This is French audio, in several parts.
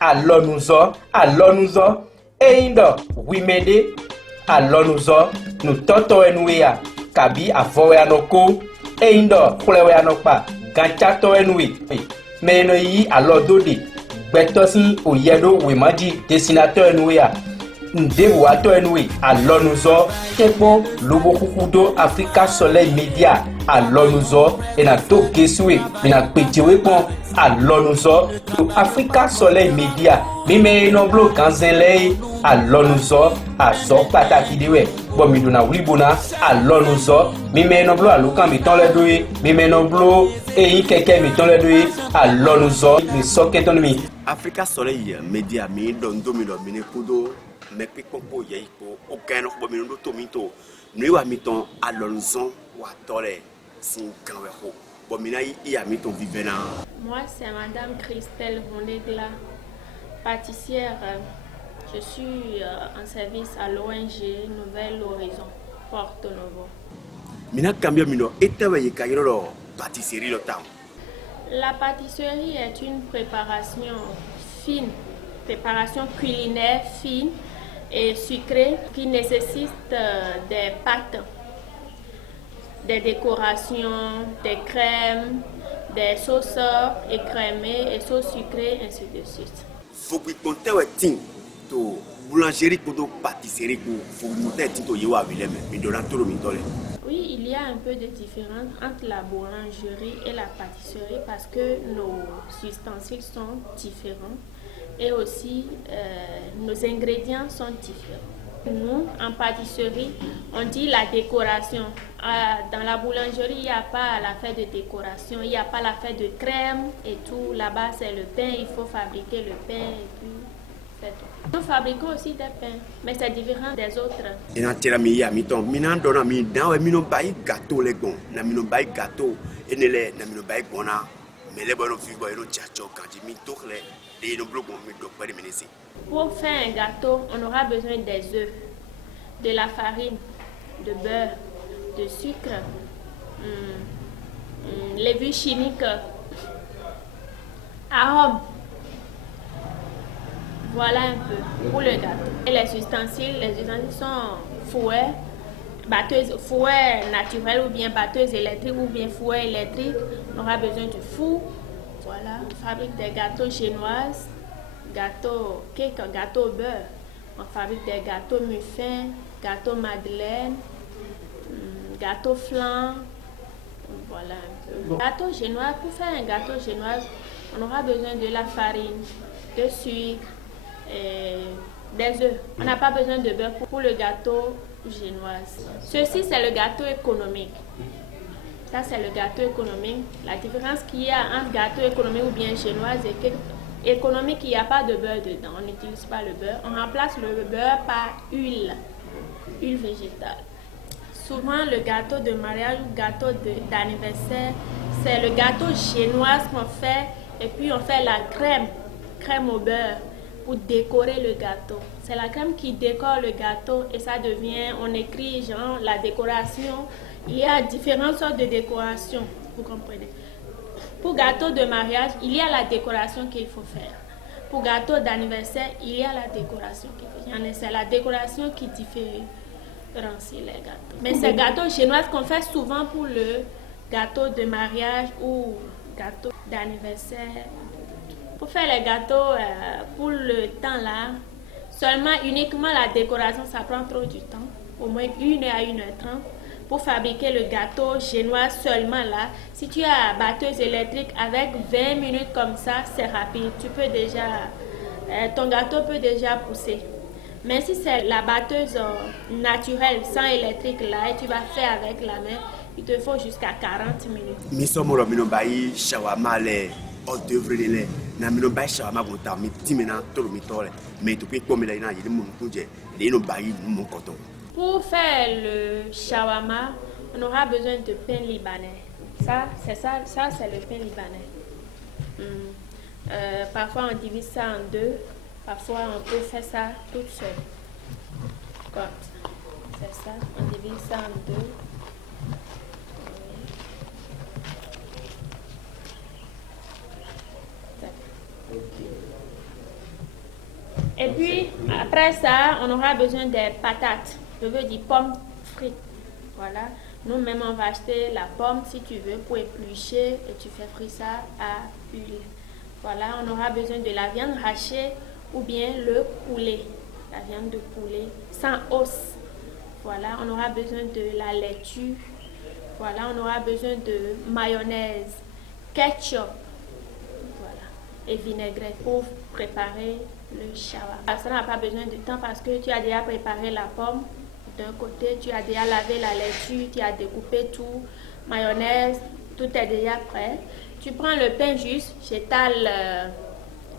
alɔnuzɔ, eyindɔ, wimede, alɔnuzɔ, nutɔtɔ enuya, kabi avɔwe anɔko, eyindɔ, xlɛwe anɔkpa, gatsatɔ enue, meyeno yi alɔdode, gbɛtɔsi oyedo wemadi, dessinateur enuya, ndewoatɔ enue, alɔnuzɔ, tekpo, lobo kukudo, Africa Soleil Media, alɔnuzɔ, enato gesue, bena kpetewe kpɔn, alɔnuzɔ, Africa Soleil Media, mimeyinɔblo ganzɛlɛ, alɔnuzɔ, azɔ pataki de wɛ, bɔn midona wulibona, alɔnuzɔ, mimeyinɔblo alokan mitɔn lɛ do ye, mimeyinɔblo eyin kɛkɛ mitɔn lɛ do ye, alɔnuzɔ, mi sɔkɛtɔn mi. Africa Soleil Media mi dɔn domi dɔ mi ne kudo mɛ kpekpɔkpɔ yɛ ikpo o gɛn no kpɔ mi no to mi to nu wa mi tɔn alɔnuzɔ wa tɔ lɛ sin kan wɛ ko bɔn mi na yi ya mi tɔn vivɛ na. Moi c'est Madame Christelle Rondegla, pâtissière. Je suis en service à l'ONG Nouvelle Horizon, Porto Novo. Mina kambia mino etewe yi ka yɔrɔ lɔ pâtisserie lɔ tam. La pâtisserie est une préparation fine, préparation culinaire fine et sucrée qui nécessite des pâtes, des décorations, des crèmes, des sauces écrémées et sauces sucrées, ainsi de suite. Faut que tu aies to boulangerie pour pâtisserie pour to yewa vileme mi dona tolo mi tole. Oui, il y a un peu de différence entre la boulangerie et la pâtisserie parce que nos ustensiles sont différents et aussi nos ingrédients sont différents. Nous, en pâtisserie, on dit la décoration. Dans la boulangerie, il n'y a pas la fête de décoration, il n'y a pas la fête de crème et tout. Là-bas, c'est le pain, il faut fabriquer le pain et puis c'est tout. Nous fabriquons aussi des pains, mais c'est différent des autres. Et na tera mi ya mi ton, mi na dona mi dawe mi no bayi gâteau le gon, na mi no bayi gâteau, et ne le na mi no bayi gona, mais le bono fi boy no chacho quand mi tokle, et no bloc mi do pari menesi. Pour faire un gâteau, on aura besoin des œufs, de la farine, de beurre, de sucre, levure chimique, arôme. Voilà un peu pour le gâteau. Et les ustensiles sont fouet, batteuse, fouet naturel ou bien batteuse électrique ou bien fouet électrique. On aura besoin de four. Voilà, on fabrique des gâteaux chinoises, gâteaux cake, gâteaux beurre. On fabrique des gâteaux muffins, gâteaux madeleine, gâteaux flan. Voilà un peu. Gâteau chinois, pour faire un gâteau chinois, on aura besoin de la farine, de sucre, des œufs. On n'a pas besoin de beurre pour le gâteau génois. Ceci, c'est le gâteau économique. Ça, c'est le gâteau économique. La différence qu'il y a entre gâteau économique ou bien génois est que économique, il n'y a pas de beurre dedans. On n'utilise pas le beurre. On remplace le beurre par huile végétale. Souvent, le gâteau de mariage ou gâteau d'anniversaire, c'est le gâteau génois qu'on fait et puis on fait la crème au beurre pour décorer le gâteau. C'est la crème qui décore le gâteau et ça devient, on écrit genre la décoration. Il y a différentes sortes de décoration, vous comprenez. Pour gâteau de mariage, il y a la décoration qu'il faut faire. Pour gâteau d'anniversaire, il y a la décoration qu'il faut faire. C'est la décoration qui différencie les gâteaux. Mais ces gâteaux chinois qu'on fait souvent pour le gâteau de mariage ou gâteau d'anniversaire. Pour faire les gâteaux pour le temps là, uniquement la décoration, ça prend trop du temps, au moins 1 heure à 1h30. Pour fabriquer le gâteau génois seulement là, si tu as batteuse électrique avec 20 minutes comme ça, c'est rapide. Tu peux déjà, ton gâteau peut déjà pousser. Mais si c'est la batteuse naturelle, sans électrique là, et tu vas faire avec la main, il te faut jusqu'à 40 minutes. Mi sommes mino bayi shawarma le hors d'œuvre le na mino bayi shawarma gonta mi timena tolo mi tole mais tu peux comme là ina yeli mon kunje le no bayi mon coton. Pour faire le shawarma, on aura besoin de pain libanais. Ça c'est le pain libanais. Parfois on divise ça en deux, parfois on peut faire ça toute seule. C'est ça, on divise ça en deux. Et puis, après ça, on aura besoin des patates. Je veux dire pommes frites. Voilà. Nous-mêmes, on va acheter la pomme, si tu veux, pour éplucher et tu fais frire ça à l'huile. Voilà, on aura besoin de la viande hachée ou bien le poulet. La viande de poulet sans os. Voilà, on aura besoin de la laitue. Voilà, on aura besoin de mayonnaise, ketchup. Voilà, et vinaigrette pour préparer le shawarma. Ça n'a pas besoin de temps parce que tu as déjà préparé la pomme. D'un côté, tu as déjà lavé la laitue, tu as découpé tout, mayonnaise, tout est déjà prêt. Tu prends le pain juste, j'étale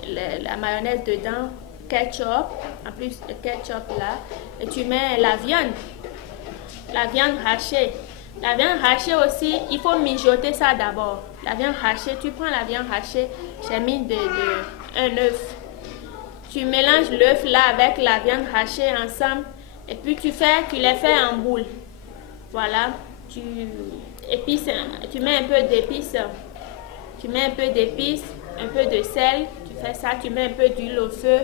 la mayonnaise dedans, ketchup, en plus le ketchup là, et tu mets la viande hachée. La viande hachée aussi, il faut mijoter ça d'abord. La viande hachée, tu prends la viande hachée, j'ai mis un œuf. Tu mélanges l'œuf là avec la viande hachée ensemble. Et puis tu les fais en boule. Voilà. Tu mets un peu d'épices. Tu mets un peu d'épices, un peu de sel. Tu fais ça, tu mets un peu d'huile au feu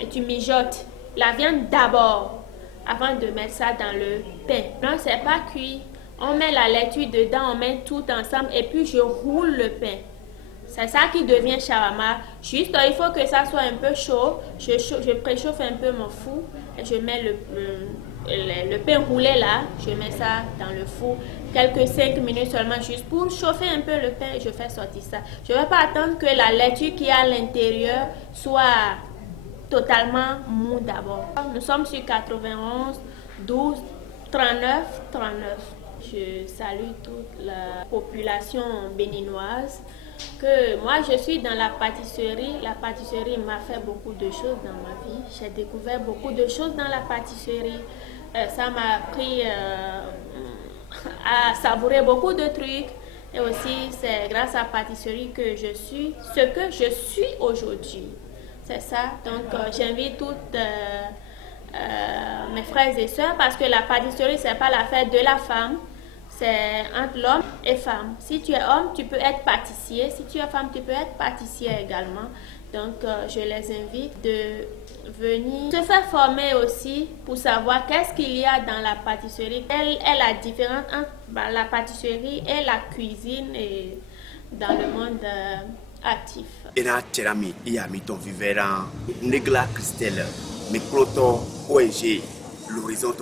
et tu mijotes la viande d'abord avant de mettre ça dans le pain. Non, c'est pas cuit. On met la laitue dedans, on met tout ensemble et puis je roule le pain. C'est ça qui devient shawarma. Juste, il faut que ça soit un peu chaud. Je préchauffe un peu mon four et je mets le pain roulé là. Je mets ça dans le four. Quelques 5 minutes seulement juste pour chauffer un peu le pain et je fais sortir ça. Je ne vais pas attendre que la laitue qui est à l'intérieur soit totalement mou d'abord. Nous sommes sur 91, 12, 39. Je salue toute la population béninoise. Que moi je suis dans la pâtisserie. La pâtisserie m'a fait beaucoup de choses dans ma vie. J'ai découvert beaucoup de choses dans la pâtisserie. Ça m'a appris à savourer beaucoup de trucs. Et aussi c'est grâce à la pâtisserie que je suis ce que je suis aujourd'hui. C'est ça. Donc j'invite toutes mes frères et sœurs parce que la pâtisserie c'est pas l'affaire de la femme. C'est entre l'homme et femme. Si tu es homme, tu peux être pâtissier. Si tu es femme, tu peux être pâtissière également. Donc, je les invite de venir se faire former aussi pour savoir qu'est-ce qu'il y a dans la pâtisserie. Quelle est la différence entre la pâtisserie et la cuisine et dans le monde actif. Et là, Tcherami, il y a mis ton vivant, Negla Christelle, mes protos ONG, l'horizon,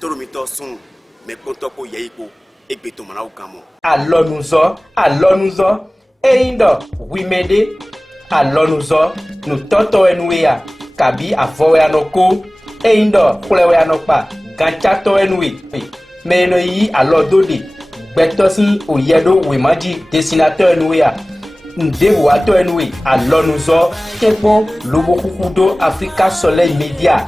tout le mito sont mes protos pour Yaïko. Alonouzo, eindo, wimede, alonouzo, nous toto enouia, kabi avowe anoko, eindo, kulewe anokpa, ganchato enui, meno yi alododi, betosi oyedo wimaji, dessinateur enouia, ndewo ato enui, alonouzo, kepo, lobo kukudo, Africa Soleil Media.